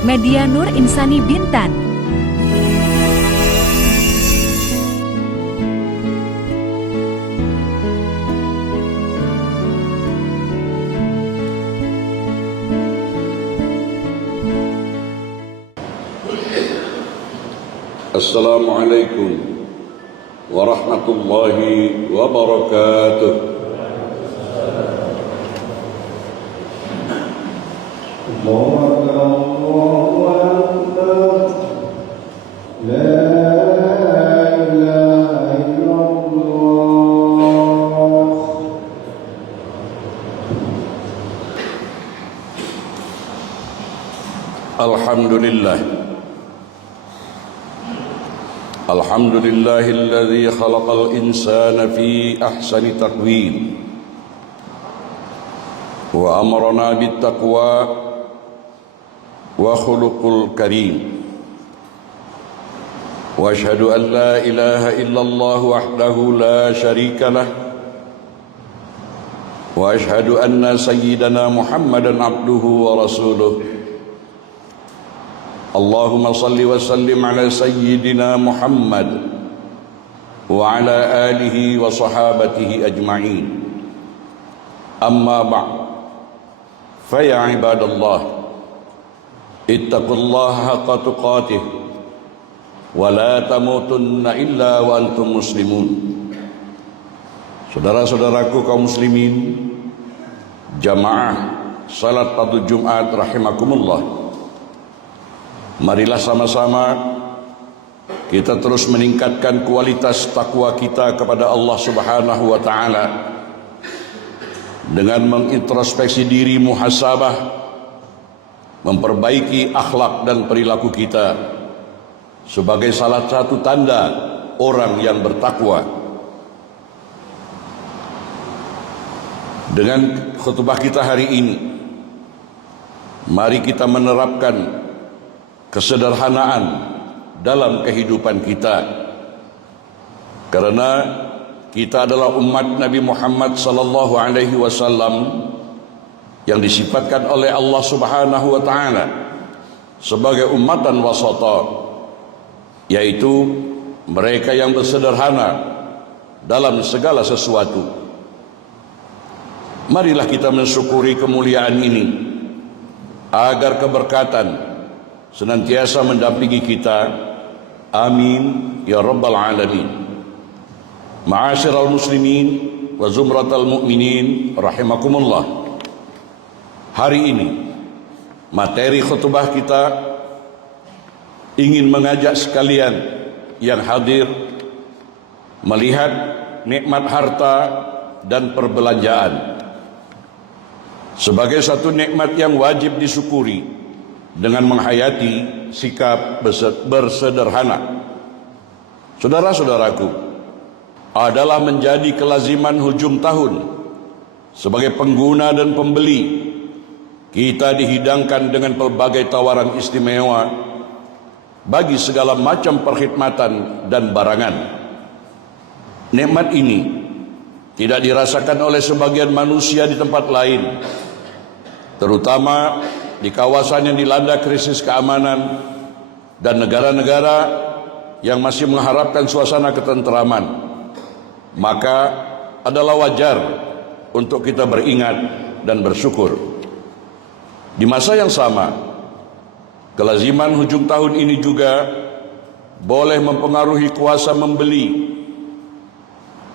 Media Nur Insani Bintan. Assalamualaikum warahmatullahi wabarakatuh. Alhamdulillahilladzi khalaqal insana fi ahsani taqwim wa amarna bittaqwa wa khuluqul karim wa ashhadu an la ilaha illallah wahdahu la syarika lah wa ashhadu anna sayyidana Muhammadan abduhu wa rasuluh. Allahumma salli wa sallim ala sayyidina Muhammad wa ala alihi wa sahabatihi ajma'in. Amma ba'd. Fa ya ibadallah, ittaqullaha haqqa tuqatih wa la tamutunna illa wa antum muslimun. Saudara-saudaraku kaum muslimin, jamaah salat fardu Jumat rahimakumullah. Marilah sama-sama kita terus meningkatkan kualitas takwa kita kepada Allah Subhanahu wa taala dengan mengintrospeksi diri, muhasabah, memperbaiki akhlak dan perilaku kita sebagai salah satu tanda orang yang bertakwa. Dengan khutbah kita hari ini, mari kita menerapkan kesederhanaan dalam kehidupan kita, karena kita adalah umat Nabi Muhammad sallallahu alaihi wasallam yang disifatkan oleh Allah Subhanahu wa taala sebagai ummatan wasata, yaitu mereka yang bersederhana dalam segala sesuatu. Marilah kita mensyukuri kemuliaan ini agar keberkatan senantiasa mendampingi kita. Amin ya rabbal alamin. Ma'asyiral muslimin wa zumratal mu'minin rahimakumullah. Hari ini materi khutbah kita ingin mengajak sekalian yang hadir melihat nikmat harta dan perbelanjaan sebagai satu nikmat yang wajib disyukuri dengan menghayati sikap bersederhana. Saudara-saudaraku, adalah menjadi kelaziman hujung tahun sebagai pengguna dan pembeli kita dihidangkan dengan pelbagai tawaran istimewa bagi segala macam perkhidmatan dan barangan. Nikmat ini tidak dirasakan oleh sebagian manusia di tempat lain, terutama di kawasan yang dilanda krisis keamanan dan negara-negara yang masih mengharapkan suasana ketenteraman. Maka adalah wajar untuk kita beringat dan bersyukur. Di masa yang sama, kelaziman hujung tahun ini juga boleh mempengaruhi kuasa membeli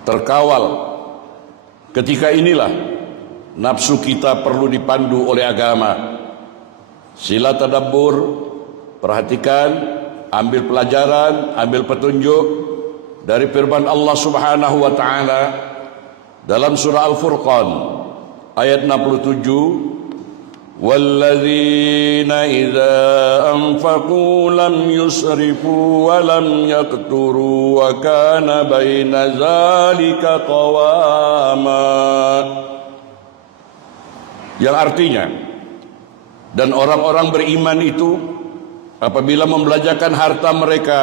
terkawal. Ketika inilah nafsu kita perlu dipandu oleh agama. Sila tadabbur, perhatikan, ambil pelajaran, ambil petunjuk dari firman Allah Subhanahu wa taala dalam surah Al-Furqan ayat 67, walladzina idza anfaqu lam yusrifu wa lam yaqturu wa kana baina zalika qawama. Yang artinya, dan orang-orang beriman itu apabila membelanjakan harta mereka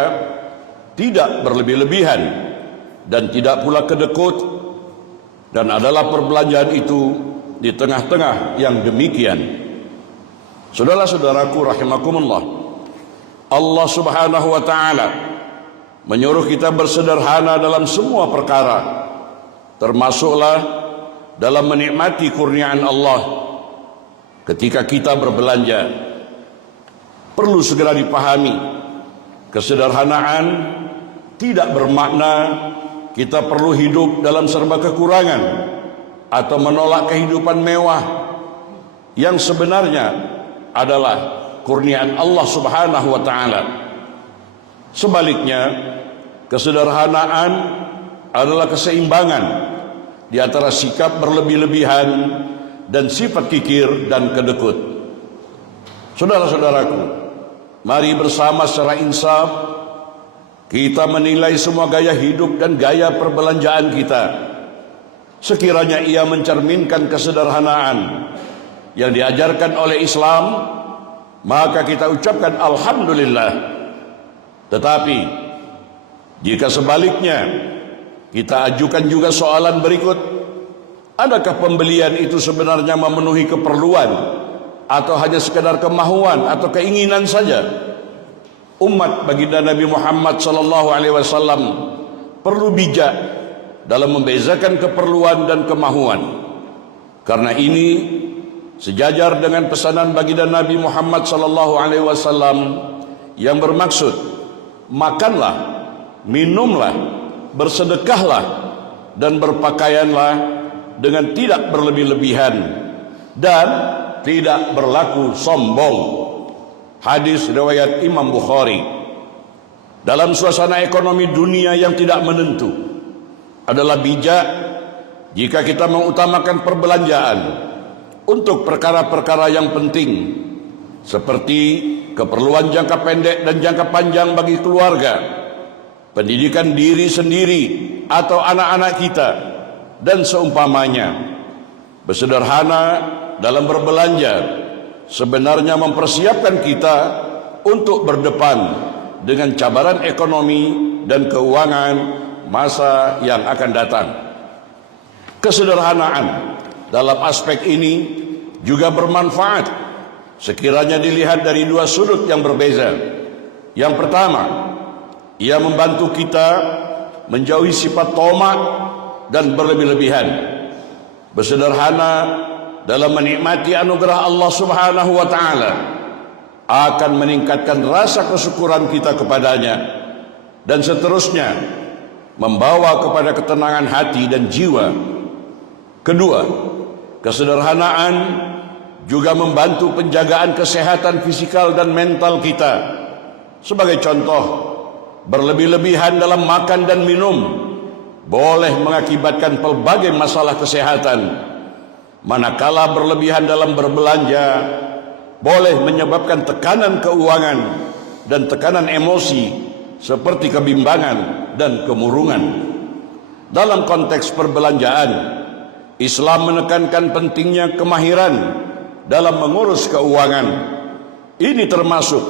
tidak berlebih-lebihan dan tidak pula kedekut, dan adalah perbelanjaan itu di tengah-tengah yang demikian. Saudara-saudaraku rahimakumullah, Allah Subhanahu wa taala menyuruh kita bersederhana dalam semua perkara, termasuklah dalam menikmati kurniaan Allah. Ketika kita berbelanja, perlu segera dipahami, kesederhanaan tidak bermakna kita perlu hidup dalam serba kekurangan atau menolak kehidupan mewah yang sebenarnya adalah kurniaan Allah Subhanahu wa taala. Sebaliknya, kesederhanaan adalah keseimbangan di antara sikap berlebih-lebihan dan sifat kikir dan kedekut. Saudara-saudaraku, mari bersama secara insaf kita menilai semua gaya hidup dan gaya perbelanjaan kita. Sekiranya ia mencerminkan kesederhanaan yang diajarkan oleh Islam, maka kita ucapkan alhamdulillah. Tetapi jika sebaliknya, kita ajukan juga soalan berikut: adakah pembelian itu sebenarnya memenuhi keperluan atau hanya sekedar kemahuan atau keinginan saja? Umat baginda Nabi Muhammad SAW perlu bijak dalam membezakan keperluan dan kemahuan. Karena ini sejajar dengan pesanan baginda Nabi Muhammad SAW yang bermaksud, makanlah, minumlah, bersedekahlah, dan berpakaianlah dengan tidak berlebih-lebihan dan tidak berlaku sombong. Hadis riwayat Imam Bukhari. Dalam suasana ekonomi dunia yang tidak menentu, adalah bijak jika kita mengutamakan perbelanjaan untuk perkara-perkara yang penting, seperti keperluan jangka pendek dan jangka panjang bagi keluarga, pendidikan diri sendiri atau anak-anak kita, dan seumpamanya. Bersederhana dalam berbelanja sebenarnya mempersiapkan kita untuk berdepan dengan cabaran ekonomi dan keuangan masa yang akan datang. Kesederhanaan dalam aspek ini juga bermanfaat sekiranya dilihat dari dua sudut yang berbeza. Yang pertama, ia membantu kita menjauhi sifat tamak dan berlebih-lebihan. Bersederhana dalam menikmati anugerah Allah Subhanahu wa taala akan meningkatkan rasa kesyukuran kita kepadanya, dan seterusnya membawa kepada ketenangan hati dan jiwa. Kedua, kesederhanaan juga membantu penjagaan kesehatan fisikal dan mental kita. Sebagai contoh, berlebih-lebihan dalam makan dan minum boleh mengakibatkan pelbagai masalah kesehatan, manakala berlebihan dalam berbelanja boleh menyebabkan tekanan keuangan dan tekanan emosi seperti kebimbangan dan kemurungan. Dalam konteks perbelanjaan, Islam menekankan pentingnya kemahiran dalam mengurus keuangan. Ini termasuk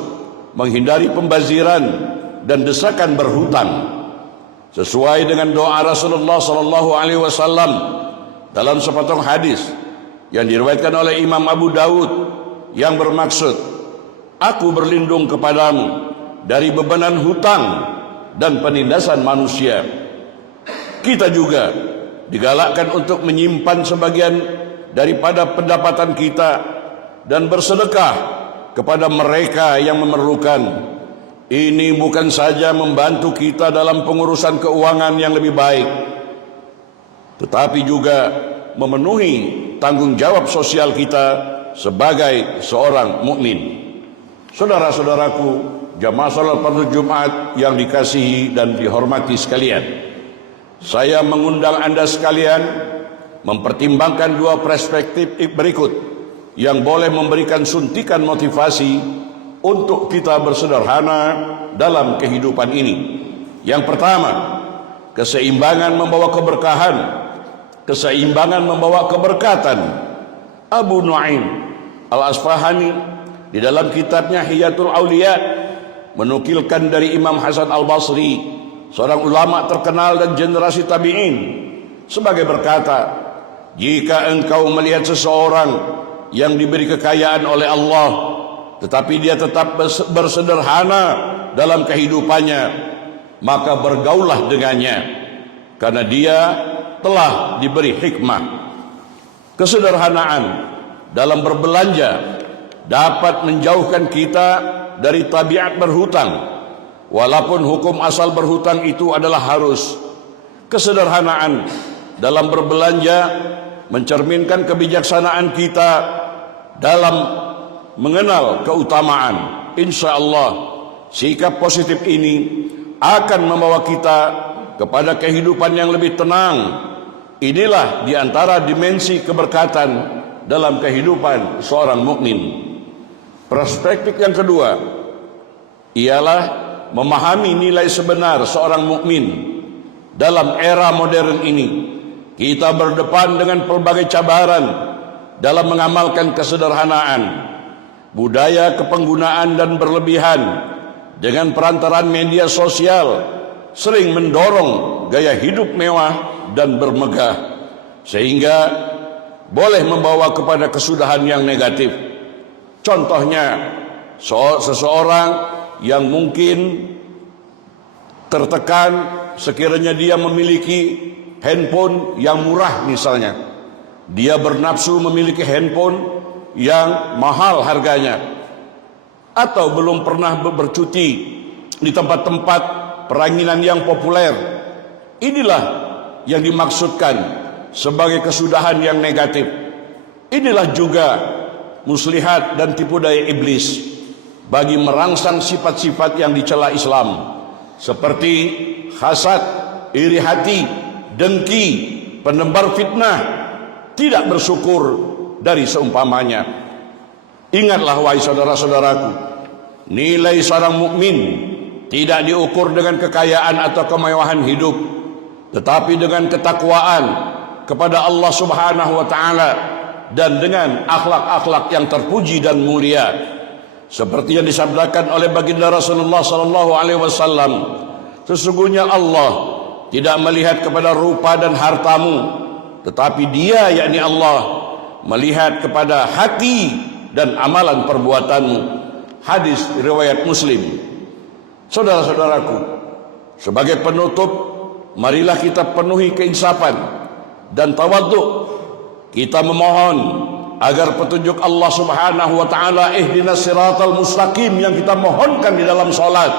menghindari pembaziran dan desakan berhutang. Sesuai dengan doa Rasulullah SAW dalam sepotong hadis yang diriwayatkan oleh Imam Abu Dawud yang bermaksud, aku berlindung kepadamu dari bebanan hutang dan penindasan manusia. Kita juga digalakkan untuk menyimpan sebagian daripada pendapatan kita dan bersedekah kepada mereka yang memerlukan. Ini bukan saja membantu kita dalam pengurusan keuangan yang lebih baik, tetapi juga memenuhi tanggung jawab sosial kita sebagai seorang mukmin. Saudara-saudaraku, jamaah salat fardu Jumat yang dikasihi dan dihormati sekalian, saya mengundang Anda sekalian mempertimbangkan dua perspektif berikut yang boleh memberikan suntikan motivasi untuk kita bersederhana dalam kehidupan ini. Yang pertama, keseimbangan membawa keberkahan, keseimbangan membawa keberkatan. Abu Nuaim Al-Asfahani di dalam kitabnya Hiyatul Auliya menukilkan dari Imam Hasan Al-Basri, seorang ulama terkenal dan generasi tabi'in, sebagai berkata, jika engkau melihat seseorang yang diberi kekayaan oleh Allah tetapi dia tetap bersederhana dalam kehidupannya, maka bergaullah dengannya, karena dia telah diberi hikmah. Kesederhanaan dalam berbelanja dapat menjauhkan kita dari tabiat berhutang, walaupun hukum asal berhutang itu adalah harus. Kesederhanaan dalam berbelanja mencerminkan kebijaksanaan kita dalam mengenal keutamaan. Insya Allah sikap positif ini akan membawa kita kepada kehidupan yang lebih tenang. Inilah diantara dimensi keberkatan dalam kehidupan seorang mukmin. Perspektif yang kedua ialah memahami nilai sebenar seorang mukmin dalam era modern ini. Kita berdepan dengan pelbagai cabaran dalam mengamalkan kesederhanaan. Budaya kepenggunaan dan berlebihan dengan perantaraan media sosial sering mendorong gaya hidup mewah dan bermegah, sehingga boleh membawa kepada kesudahan yang negatif. Contohnya, seseorang yang mungkin tertekan sekiranya dia memiliki handphone yang murah misalnya, dia bernafsu memiliki handphone yang mahal harganya, atau belum pernah bercuti di tempat-tempat peranginan yang populer. Inilah yang dimaksudkan sebagai kesudahan yang negatif. Inilah juga muslihat dan tipu daya iblis bagi merangsang sifat-sifat yang dicela Islam, seperti hasad, iri hati, dengki, penebar fitnah, tidak bersyukur dari seumpamanya. Ingatlah wahai saudara-saudaraku, nilai seorang mukmin tidak diukur dengan kekayaan atau kemewahan hidup, tetapi dengan ketakwaan kepada Allah Subhanahu wa taala dan dengan akhlak-akhlak yang terpuji dan mulia, seperti yang disabdakan oleh baginda Rasulullah sallallahu alaihi wasallam, sesungguhnya Allah tidak melihat kepada rupa dan hartamu, tetapi Dia, yakni Allah, melihat kepada hati dan amalan perbuatanmu. Hadis riwayat Muslim. Saudara-saudaraku, sebagai penutup, marilah kita penuhi keinsafan dan tawadhu. Kita memohon agar petunjuk Allah Subhanahu wa taala, ihdinas siratal mustaqim, yang kita mohonkan di dalam salat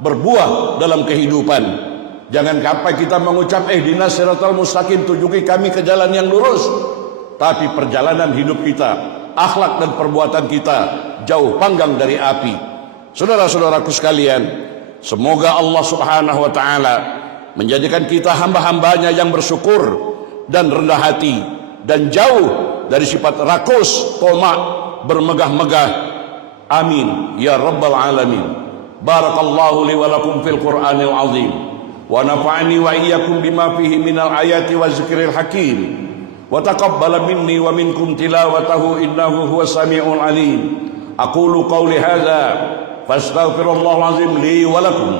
berbuah dalam kehidupan. Jangan sampai kita mengucap ihdinas siratal mustaqim, tunjuki kami ke jalan yang lurus, tapi perjalanan hidup kita, akhlak dan perbuatan kita jauh panggang dari api. Saudara-saudaraku sekalian, semoga Allah Subhanahu wa taala menjadikan kita hamba-hambanya yang bersyukur dan rendah hati, dan jauh dari sifat rakus, tomak, bermegah-megah. Amin ya rabbal alamin. Barakallahu li wa lakum fil Qur'anil azim, wa nafa'ani wa iyyakum bima fihi minal ayati wa zikril hakim, wa taqabbala minni wa minkum tilawatahu innahu huwas samiul alim. Aqulu qawli hadza fastaghfirullahal azim li wa lakum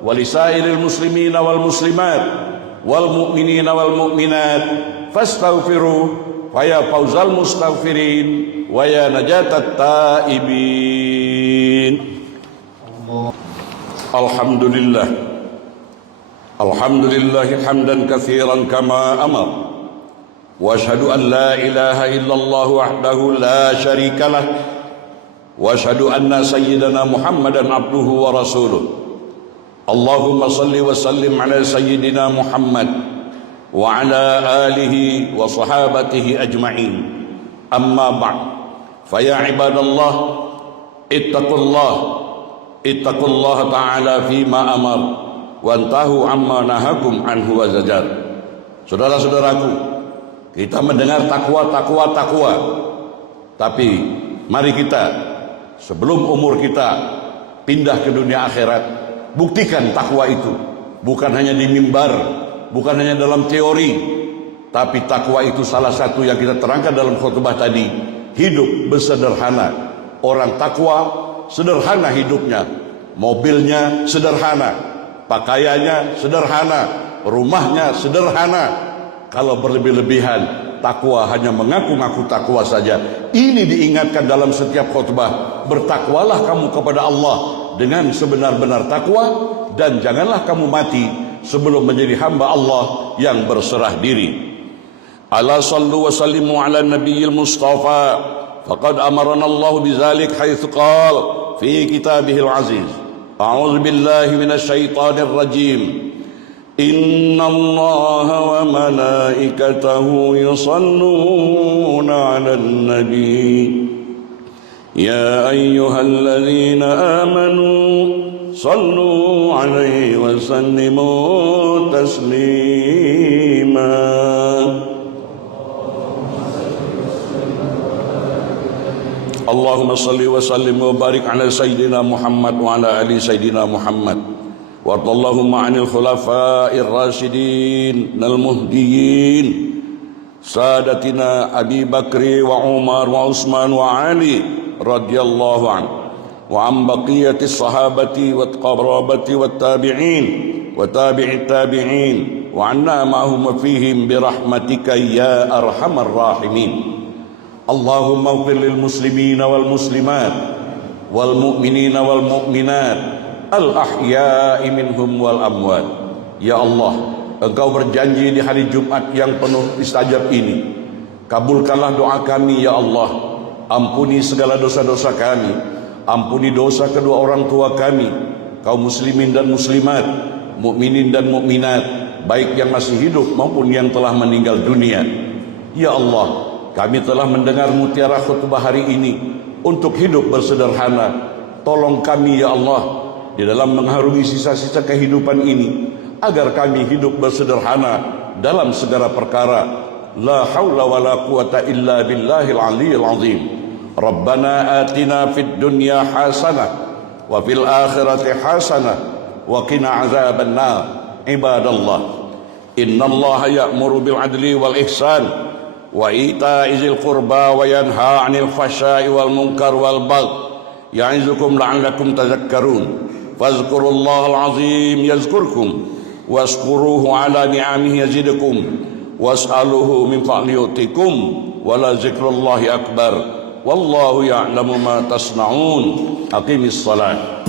wa lisairil muslimina wal muslimat wal mu'minina wal mu'minat fastaghfiruh fa ya fawzal mustaghfirin wa ya najatat taibin. Alhamdulillah, alhamdulillahi hamdan katsiran kama amar, wa asyhadu an la ilaha illallah wahdahu la syarikalah, wa asyhadu anna sayyidana Muhammadan abduhu wa rasuluh. Allahumma salli wa sallim ala sayyidina Muhammad wa ala alihi wa sahabatihi ajma'in. Amma ba'd, fa ya ibadallah ittaqullah ta'ala fima amar wa antahu amma nahakum anhu wa zajar. Saudara-saudaraku, kita mendengar takwa, tapi mari kita, sebelum umur kita pindah ke dunia akhirat, buktikan takwa itu bukan hanya di mimbar, bukan hanya dalam teori, tapi takwa itu salah satu yang kita terangkan dalam khutbah tadi, hidup bersederhana. Orang takwa sederhana hidupnya, mobilnya sederhana, pakaiannya sederhana, rumahnya sederhana. Kalau berlebih-lebihan takwa hanya mengaku-ngaku takwa saja. Ini diingatkan dalam setiap khutbah. Bertakwalah kamu kepada Allah dengan sebenar-benar takwa, dan janganlah kamu mati sebelum menjadi hamba Allah yang berserah diri. Ala sallu wa sallimu ala nabiyil mustafa faqad amarana Allah bidzalik haitsu qala fi kitabihil aziz. A'udzu billahi minasy syaithanir rajim. Inna Allah wa malaikatahu yusalluna 'alan nabi. Ya ayyuhalladzina amanu sallu 'alaihi wa sallimu taslima. Allahumma salli wa sallim wa barik ala sayyidina Muhammad wa ala ali sayyidina Muhammad. Wa Allahumma 'anil khulafa'ir rasyidin al muhdiyyin sadatina Abi Bakri wa Umar wa Utsman wa Ali radhiyallahu anhu wa an baqiyatis sahabati wat qarabati wat tabi'in wa tabi'it tabi'in wa anna ma'hum fihim bi rahmatika ya arhamar rahimin. Allahumma ighfir lil muslimina wal muslimat wal mu'minina wal mu'minat al ahya'i minhum wal amwat. Ya Allah, Engkau berjanji di hari Jumat yang penuh istajab ini, kabulkanlah doa kami ya Allah. Ampuni segala dosa-dosa kami, ampuni dosa kedua orang tua kami, kaum muslimin dan muslimat, mukminin dan mukminat, baik yang masih hidup maupun yang telah meninggal dunia. Ya Allah, kami telah mendengar mutiara khutbah hari ini untuk hidup bersederhana. Tolong kami ya Allah di dalam mengharungi sisa-sisa kehidupan ini, agar kami hidup bersederhana dalam segala perkara. La haula wa la quwata illa billahil aliyyil azim. Rabbana atina fid dunya hasanah wa fil akhirati hasanah wa qina azaban nar. Ibadallah, innallaha ya'muru bil adli wal ihsan wa ita'i dzil qurba wa yanha 'anil fahsya'i wal munkar wal baghi ya'izukum la'allakum tadhakkarun. Fadhkurullahal azim yazkurkum washkuruhu 'ala ni'amihi yazidkum was'aluhu min fadli yu'tikum wa la dzikrullahi akbar wallahu ya'lamu ma tasna'un. Aqimis shalah.